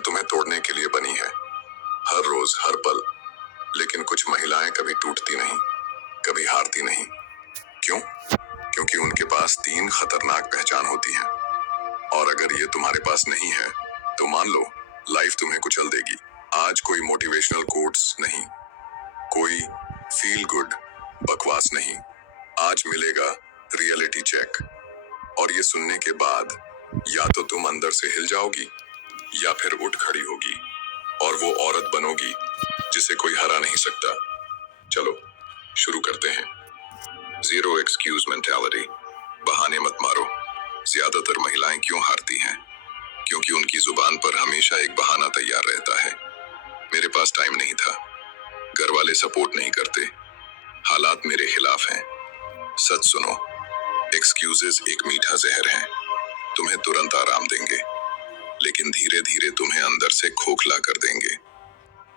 तुम्हें तोड़ने के लिए बनी है, हर रोज हर पल। लेकिन कुछ महिलाएं कभी टूटती नहीं, कभी हारती नहीं। क्यों? क्योंकि उनके पास 3 खतरनाक पहचान होती हैं। और अगर ये तुम्हारे पास नहीं है तो मान लो लाइफ तुम्हें कुचल देगी। आज कोई मोटिवेशनल कोट्स नहीं, कोई फील गुड बकवास नहीं। आज मिलेगा रियलिटी चेक। और ये सुनने के बाद या तो तुम अंदर से हिल जाओगी या फिर उठ खड़ी होगी और वो औरत बनोगी जिसे कोई हरा नहीं सकता। चलो शुरू करते हैं। Zero excuse mentality. बहाने मत मारो। ज्यादातर महिलाएं क्यों हारती हैं? क्योंकि उनकी जुबान पर हमेशा एक बहाना तैयार रहता है। मेरे पास टाइम नहीं था, घर वाले सपोर्ट नहीं करते, हालात मेरे खिलाफ हैं। सच सुनो, एक्सक्यूजेस एक मीठा जहर है। तुम्हें तुरंत आराम देंगे लेकिन धीरे धीरे तुम्हें अंदर से खोखला कर देंगे।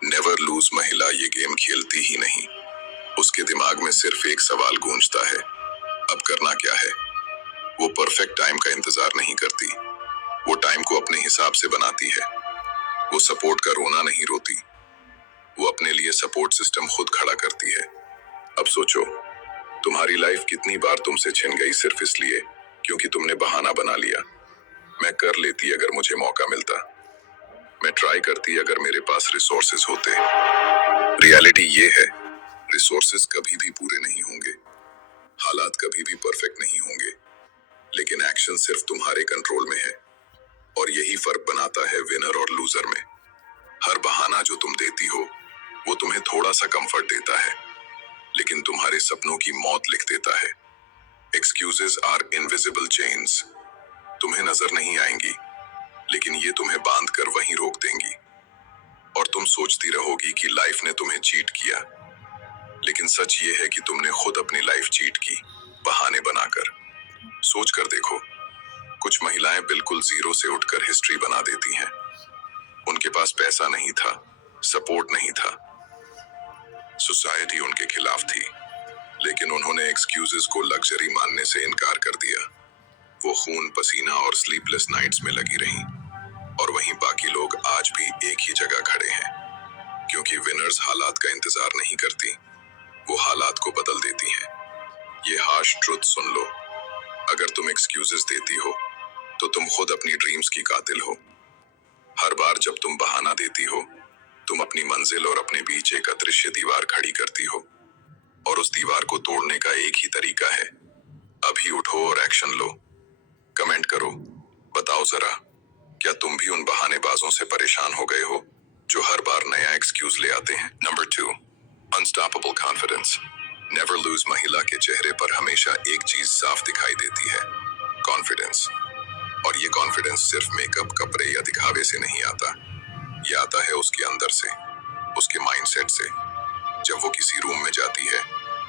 नेवर लूज महिला ये गेम खेलती ही नहीं। उसके दिमाग में सिर्फ एक सवाल गूंजता है, अब करना क्या है। वो परफेक्ट टाइम का इंतजार नहीं करती, वो टाइम को अपने हिसाब से बनाती है। वो सपोर्ट का रोना नहीं रोती, वो अपने लिए सपोर्ट सिस्टम खुद खड़ा करती है। अब सोचो, तुम्हारी लाइफ कितनी बार तुमसे छिन गई सिर्फ इसलिए क्योंकि तुमने बहाना बना लिया। मैं कर लेती अगर मुझे मौका मिलता, मैं ट्राई करती अगर मेरे पास रिसोर्सेज होते। रियलिटी ये है, रिसोर्सेज कभी भी पूरे नहीं होंगे, हालात कभी भी परफेक्ट नहीं होंगे, लेकिन एक्शन सिर्फ तुम्हारे कंट्रोल में है। और यही फर्क बनाता है विनर और लूजर में। हर बहाना जो तुम देती हो वो तुम्हें थोड़ा सा कंफर्ट देता है, लेकिन तुम्हारे सपनों की मौत लिख देता है। Excuses are invisible chains. तुम्हें नजर नहीं आएंगी लेकिन ये तुम्हें बांध कर वहीं रोक देंगी। और तुम सोचती रहोगी कि लाइफ ने तुम्हें चीट किया, लेकिन सच ये है कि तुमने खुद अपनी लाइफ चीट की, बहाने बनाकर। सोच कर देखो, कुछ महिलाएं बिल्कुल जीरो से उठकर हिस्ट्री बना देती हैं। उनके पास पैसा नहीं था, सपोर्ट नहीं था, सोसाइटी उनके खिलाफ थी, लेकिन उन्होंने एक्सक्यूजेस को लग्जरी मानने से इनकार कर दिया। वो खून पसीना और स्लीपलेस नाइट्स में लगी रहीं। और वहीं बाकी लोग आज भी एक ही जगह खड़े हैं, क्योंकि विनर्स हालात का इंतजार नहीं करती, वो हालात को बदल देती हैं। ये हार्श ट्रुथ सुन लो, अगर तुम एक्सक्यूजेस देती हो तो तुम खुद अपनी ड्रीम्स की कातिल हो। हर बार जब तुम बहाना देती हो, तुम अपनी मंजिल और अपने बीच एक अदृश्य दीवार खड़ी करती हो। और उस दीवार को तोड़ने का एक ही तरीका है, अभी उठो और एक्शन लो। कमेंट करो, बताओ जरा, क्या तुम भी उन बहानेबाजों से परेशान हो गए हो जो हर बार नया एक्सक्यूज ले आते हैं? Number 2, unstoppable confidence. Never lose महिला के चेहरे पर हमेशा एक चीज साफ दिखाई देती है, कॉन्फिडेंस। और ये कॉन्फिडेंस सिर्फ मेकअप, कपड़े या दिखावे से नहीं आता, ये आता है उसके अंदर से, उसके माइंडसेट से। जब वो किसी रूम में जाती है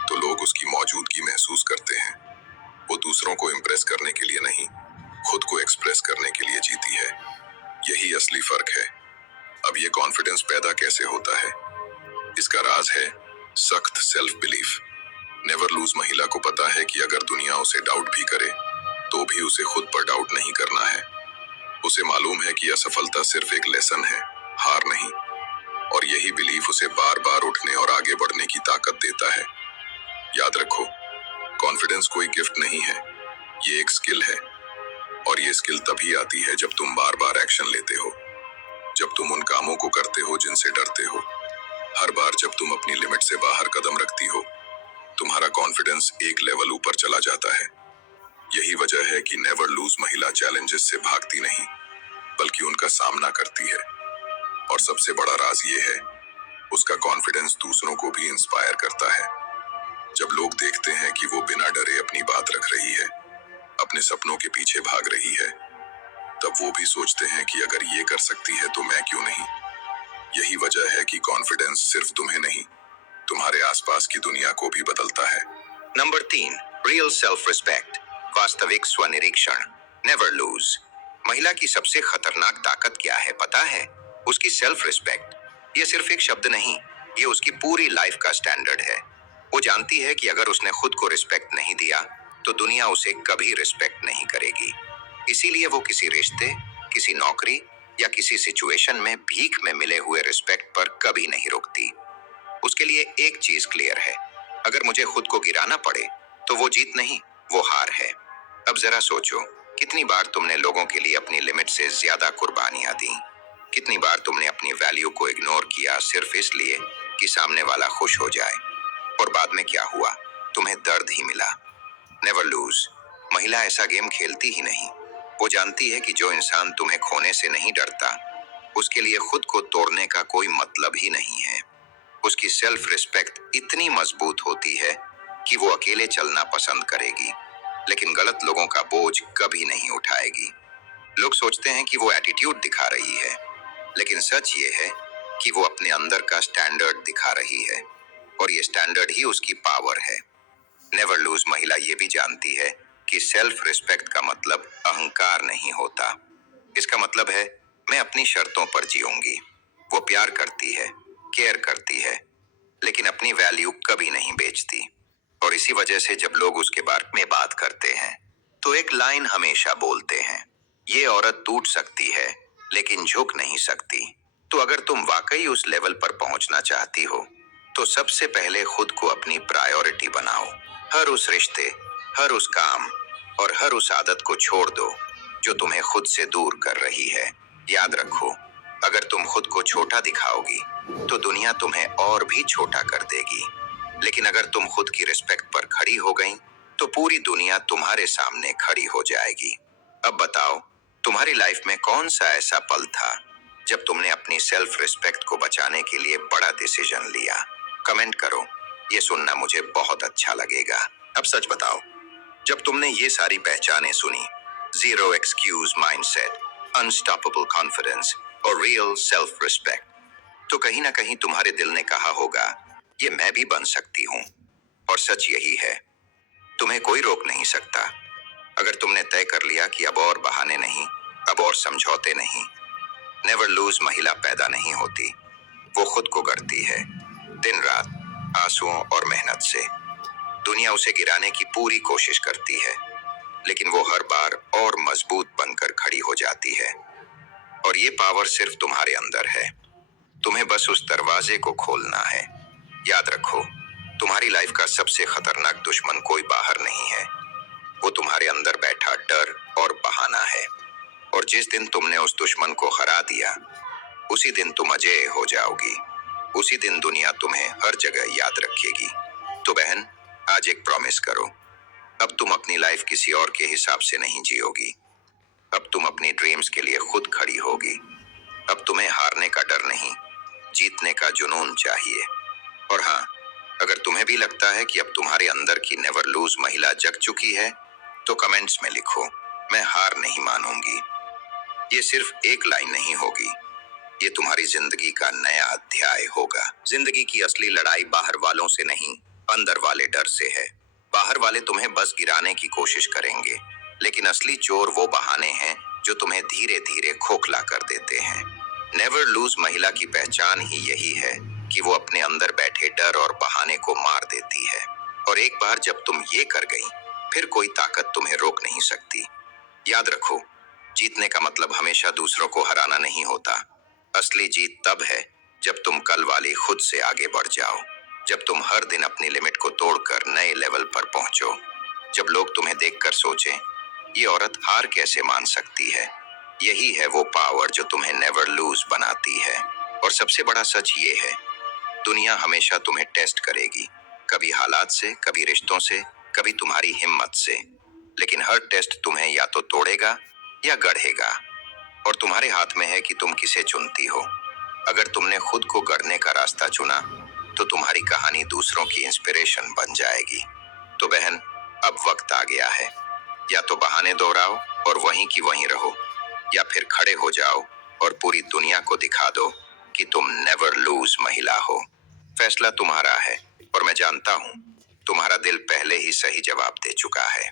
तो लोग उसकी मौजूदगी महसूस करते हैं। वो दूसरों को इम्प्रेस करने के लिए नहीं, खुद को एक्सप्रेस करने के लिए जीती है। यही असली फर्क है। अब ये कॉन्फिडेंस पैदा कैसे होता है? इसका राज है सख्त सेल्फ बिलीफ। नेवर लूज महिला को पता है कि अगर दुनिया उसे डाउट भी करे तो भी उसे खुद पर डाउट नहीं करना है। उसे मालूम है कि असफलता सिर्फ एक लेसन है, हार नहीं। और यही बिलीफ उसे बार बार उठने और आगे बढ़ने की ताकत देता है। याद रखो, कॉन्फिडेंस कोई गिफ्ट नहीं है, ये एक स्किल है। और ये स्किल तभी आती है जब तुम बार बार एक्शन लेते हो, जब तुम उन कामों को करते हो जिनसे डरते हो। हर बार जब तुम अपनी लिमिट से बाहर कदम रखती हो, तुम्हारा कॉन्फिडेंस एक लेवल ऊपर चला जाता है। यही वजह है कि नेवर लूज महिला चैलेंजेस से भागती नहीं, बल्कि उनका सामना करती है। और सबसे बड़ा राज ये है, उसका कॉन्फिडेंस दूसरों को भी इंस्पायर करता है। जब लोग देखते हैं कि वो बिना डरे अपनी बात रख रही है, अपने सपनों के पीछे भाग रही है, तब वो भी सोचते हैं कि अगर ये कर सकती है तो मैं क्यों नहीं। यही वजह है कि कॉन्फिडेंस सिर्फ तुम्हें नहीं, तुम्हारे आसपास की दुनिया को भी बदलता है। Number 3, real self respect. वास्तविक स्वनिरीक्षण। नेवर लूज महिला की सबसे खतरनाक ताकत क्या है पता है? उसकी सेल्फ रिस्पेक्ट। ये सिर्फ एक शब्द नहीं, ये उसकी पूरी लाइफ का स्टैंडर्ड है। वो जानती है कि अगर उसने खुद को रिस्पेक्ट नहीं दिया तो दुनिया उसे कभी रिस्पेक्ट नहीं करेगी। इसीलिए वो किसी रिश्ते, किसी नौकरी या किसी सिचुएशन में भीख में मिले हुए रिस्पेक्ट पर कभी नहीं रुकती। उसके लिए एक चीज क्लियर है, अगर मुझे खुद को गिराना पड़े तो वो जीत नहीं, वो हार है। अब जरा सोचो, कितनी बार तुमने लोगों के लिए अपनी लिमिट से ज्यादा कुर्बानियां दी? कितनी बार तुमने अपनी वैल्यू को इग्नोर किया सिर्फ इसलिए कि सामने वाला खुश हो जाए? और बाद में क्या हुआ? तुम्हें दर्द ही मिला। नेवर लूज महिला ऐसा गेम खेलती ही नहीं। वो जानती है कि जो इंसान तुम्हें खोने से नहीं डरता, उसके लिए खुद को तोड़ने का कोई मतलब ही नहीं है। उसकी सेल्फ रिस्पेक्ट इतनी मजबूत होती है कि वो अकेले चलना पसंद करेगी, लेकिन गलत लोगों का बोझ कभी नहीं उठाएगी। लोग सोचते हैं कि वो एटीट्यूड दिखा रही है, लेकिन सच ये है कि वो अपने अंदर का स्टैंडर्ड दिखा रही है, और ये स्टैंडर्ड ही उसकी पावर है। नेवर लूज महिला ये भी जानती है कि सेल्फ रिस्पेक्ट का मतलब अहंकार नहीं होता। इसका मतलब है, मैं अपनी शर्तों पर जीऊंगी। वो प्यार करती है, केयर करती है, लेकिन अपनी वैल्यू कभी नहीं बेचती। और इसी वजह से जब लोग उसके बारे में बात करते हैं तो एक लाइन हमेशा बोलते हैं, ये औरत टूट सकती है लेकिन झुक नहीं सकती। तो अगर तुम वाकई उस लेवल पर पहुंचना चाहती हो तो सबसे पहले खुद को अपनी प्रायोरिटी बनाओ। हर उस रिश्ते, हर उस काम और हर उस आदत को छोड़ दो जो तुम्हें खुद से दूर कर रही है। याद रखो, अगर तुम खुद को छोटा दिखाओगी तो दुनिया तुम्हें और भी छोटा कर देगी, लेकिन अगर तुम खुद की रिस्पेक्ट पर खड़ी हो गई तो पूरी दुनिया तुम्हारे सामने खड़ी हो जाएगी। अब बताओ, तुम्हारी लाइफ में कौन सा ऐसा पल था जब तुमने अपनी सेल्फ रिस्पेक्ट को बचाने के लिए बड़ा डिसीजन लिया? कमेंट करो, ये सुनना मुझे बहुत अच्छा लगेगा। अब सच बताओ, जब तुमने ये सारी पहचानें सुनी, zero excuse mindset, unstoppable confidence और रियल सेल्फ रिस्पेक्ट, तो कहीं ना कहीं तुम्हारे दिल ने कहा होगा, ये मैं भी बन सकती हूँ। और सच यही है, तुम्हें कोई रोक नहीं सकता। अगर तुमने तय कर लिया कि अब और बहाने नहीं, अब और समझौते नहीं। नेवर लूज महिला पैदा नहीं होती, वो खुद को गढ़ती है, दिन रात आंसुओं और मेहनत से। दुनिया उसे गिराने की पूरी कोशिश करती है, लेकिन वो हर बार और मजबूत बनकर खड़ी हो जाती है। और ये पावर सिर्फ तुम्हारे अंदर है, तुम्हें बस उस दरवाजे को खोलना है। याद रखो, तुम्हारी लाइफ का सबसे खतरनाक दुश्मन कोई बाहर नहीं है, वो तुम्हारे अंदर बैठा डर और बहाना है। और जिस दिन तुमने उस दुश्मन को हरा दिया, उसी दिन तुम अजेय हो जाओगी। उसी दिन दुनिया तुम्हें हर जगह याद रखेगी। तो बहन, आज एक प्रॉमिस करो, अब तुम अपनी लाइफ किसी और के हिसाब से नहीं जियोगी। अब तुम अपनी ड्रीम्स के लिए खुद खड़ी होगी। अब तुम्हें हारने का डर नहीं, जीतने का जुनून चाहिए। और हाँ, अगर तुम्हें भी लगता है कि अब तुम्हारे अंदर की नेवर लूज महिला जग चुकी है, तो कमेंट्स में लिखो, मैं हार नहीं मानूंगी। ये सिर्फ एक लाइन नहीं होगी, ये तुम्हारी जिंदगी का नया अध्याय होगा। जिंदगी की असली लड़ाई बाहर वालों से नहीं, अंदर वाले डर से है। बाहर वाले तुम्हें बस गिराने की कोशिश करेंगे, लेकिन असली चोर वो बहाने हैं जो तुम्हें धीरे धीरे खोखला कर देते हैं। नेवर लूज महिला की पहचान ही यही है कि वो अपने अंदर बैठे डर और बहाने को मार देती है। और एक बार जब तुम ये कर गई, फिर कोई ताकत तुम्हें रोक नहीं सकती। याद रखो, जीतने का मतलब हमेशा दूसरों को हराना नहीं होता। असली जीत तब है जब तुम कल वाली खुद से आगे बढ़ जाओ, जब तुम हर दिन अपनी लिमिट को तोड़कर नए लेवल पर पहुंचो, जब लोग तुम्हें देखकर सोचें, ये औरत हार कैसे मान सकती है। यही है वो पावर जो तुम्हें नेवर लूज बनाती है। और सबसे बड़ा सच ये है, दुनिया हमेशा तुम्हें टेस्ट करेगी, कभी हालात से, कभी रिश्तों से, कभी तुम्हारी हिम्मत से, लेकिन हर टेस्ट तुम्हें या तो तोड़ेगा या गढ़ेगा। और तुम्हारे हाथ में है कि तुम किसे चुनती हो। अगर तुमने खुद को गढ़ने का रास्ता चुना, तो तुम्हारी कहानी दूसरों की इंस्पिरेशन बन जाएगी। तो बहन, अब वक्त आ गया है, या तो बहाने दोहराओ और वहीं की वहीं रहो, या फिर खड़े हो जाओ और पूरी दुनिया को दिखा दो कि तुम नेवर लूज महिला हो। फैसला तुम्हारा है, और मैं जानता हूं तुम्हारा दिल पहले ही सही जवाब दे चुका है।